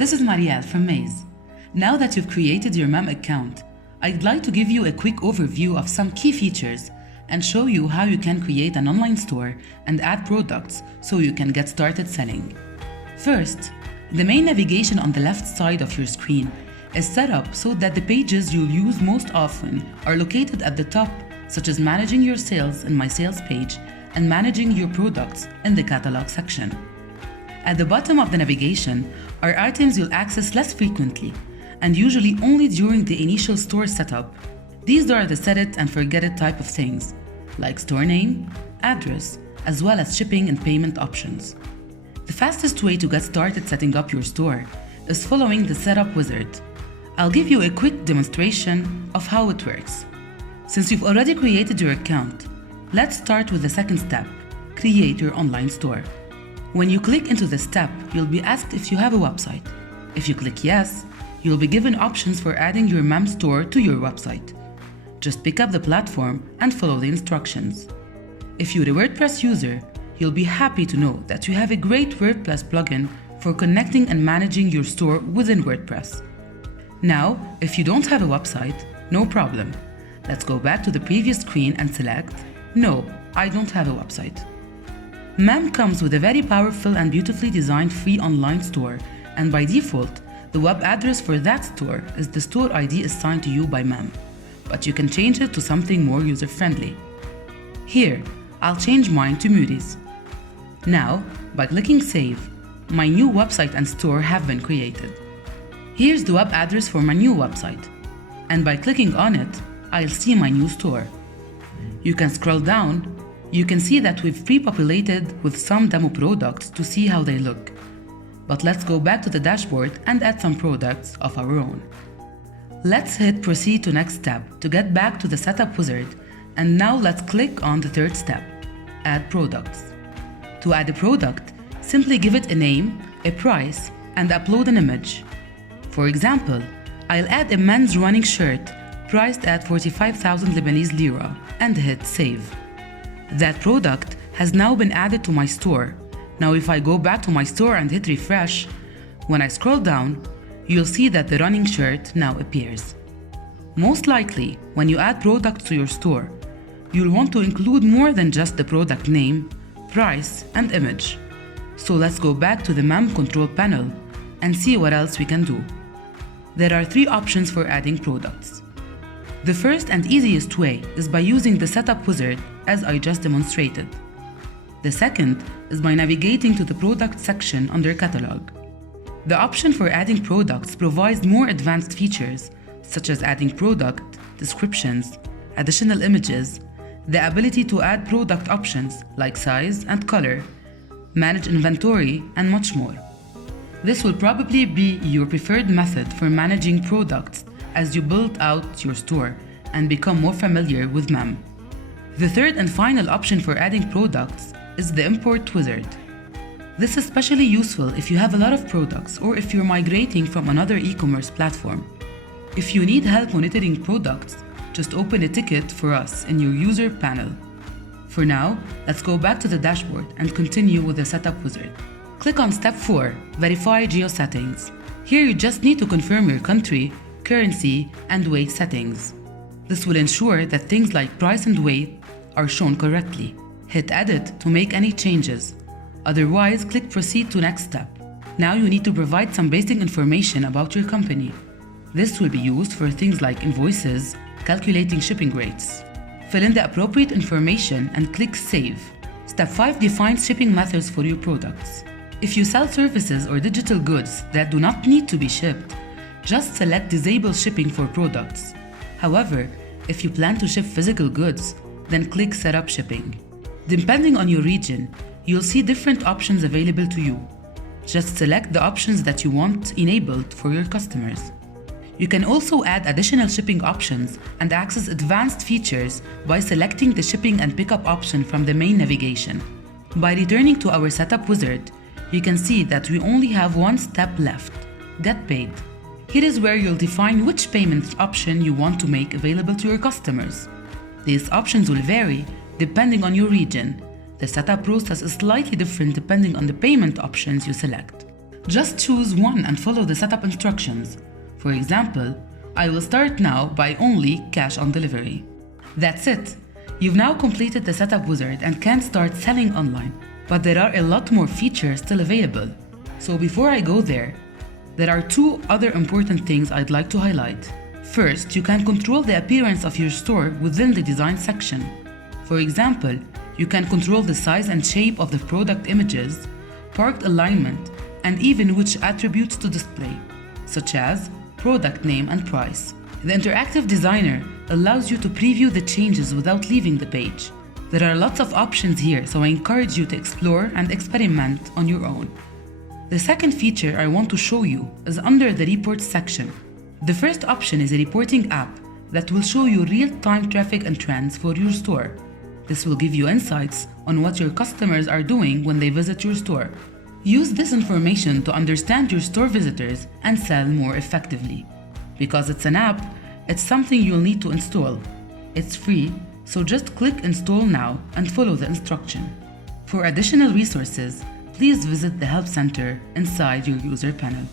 This is Marielle from Maze. Now that you've created your MEM account, I'd like to give you a quick overview of some key features and show you how you can create an online store and add products so you can get started selling. First, the main navigation on the left side of your screen is set up so that the pages you'll use most often are located at the top, such as managing your sales in My Sales page and managing your products in the catalog section. At the bottom of the navigation are items you'll access less frequently and usually only during the initial store setup. These are the set it and forget it type of things, like store name, address, as well as shipping and payment options. The fastest way to get started setting up your store is following the setup wizard. I'll give you a quick demonstration of how it works. Since you've already created your account, let's start with the second step, create your online store. When you click into the step, you'll be asked if you have a website. If you click yes, you'll be given options for adding your MEM store to your website. Just pick up the platform and follow the instructions. If you're a WordPress user, you'll be happy to know that you have a great WordPress plugin for connecting and managing your store within WordPress. Now, if you don't have a website, no problem. Let's go back to the previous screen and select, no, I don't have a website. MEM comes with a very powerful and beautifully designed free online store, and by default, the web address for that store is the store ID assigned to you by MEM, but you can change it to something more user-friendly. Here, I'll change mine to Moody's. Now, by clicking Save, my new website and store have been created. Here's the web address for my new website, and by clicking on it, I'll see my new store. You can scroll down. You can see that we've pre-populated with some demo products to see how they look. But let's go back to the dashboard and add some products of our own. Let's hit Proceed to Next Step to get back to the Setup wizard, and now let's click on the third step, Add Products. To add a product, simply give it a name, a price, and upload an image. For example, I'll add a men's running shirt priced at 45,000 Lebanese lira and hit Save. That product has now been added to my store. Now if I go back to my store and hit refresh, when I scroll down, you'll see that the running shirt now appears. Most likely, when you add products to your store, you'll want to include more than just the product name, price, and image. So let's go back to the MEM control panel and see what else we can do. There are 3 options for adding products. The first and easiest way is by using the Setup wizard as I just demonstrated. The second is by navigating to the product section under Catalog. The option for adding products provides more advanced features such as adding product, descriptions, additional images, the ability to add product options like size and color, manage inventory, and much more. This will probably be your preferred method for managing products as you build out your store and become more familiar with MEM. The third and final option for adding products is the Import wizard. This is especially useful if you have a lot of products or if you're migrating from another e-commerce platform. If you need help monitoring products, just open a ticket for us in your user panel. For now, let's go back to the dashboard and continue with the Setup wizard. Click on Step 4, Verify Geo Settings. Here you just need to confirm your country, currency, and weight settings. This will ensure that things like price and weight are shown correctly. Hit Edit to make any changes. Otherwise, click Proceed to Next Step. Now you need to provide some basic information about your company. This will be used for things like invoices, calculating shipping rates. Fill in the appropriate information and click Save. Step 5 defines shipping methods for your products. If you sell services or digital goods that do not need to be shipped, just select Disable Shipping for products. However, if you plan to ship physical goods, then click Set up Shipping. Depending on your region, you'll see different options available to you. Just select the options that you want enabled for your customers. You can also add additional shipping options and access advanced features by selecting the shipping and pickup option from the main navigation. By returning to our Setup wizard, you can see that we only have one step left, Get Paid. Here is where you'll define which payment option you want to make available to your customers. These options will vary depending on your region. The setup process is slightly different depending on the payment options you select. Just choose one and follow the setup instructions. For example, I will start now by only cash on delivery. That's it. You've now completed the setup wizard and can start selling online. But there are a lot more features still available. So before I go there are two other important things I'd like to highlight. First, you can control the appearance of your store within the design section. For example, you can control the size and shape of the product images, product alignment, and even which attributes to display, such as product name and price. The interactive designer allows you to preview the changes without leaving the page. There are lots of options here, so I encourage you to explore and experiment on your own. The second feature I want to show you is under the reports section. The first option is a reporting app that will show you real-time traffic and trends for your store. This will give you insights on what your customers are doing when they visit your store. Use this information to understand your store visitors and sell more effectively. Because it's an app, it's something you'll need to install. It's free, so just click Install now and follow the instruction. For additional resources, please visit the Help Center inside your user panel.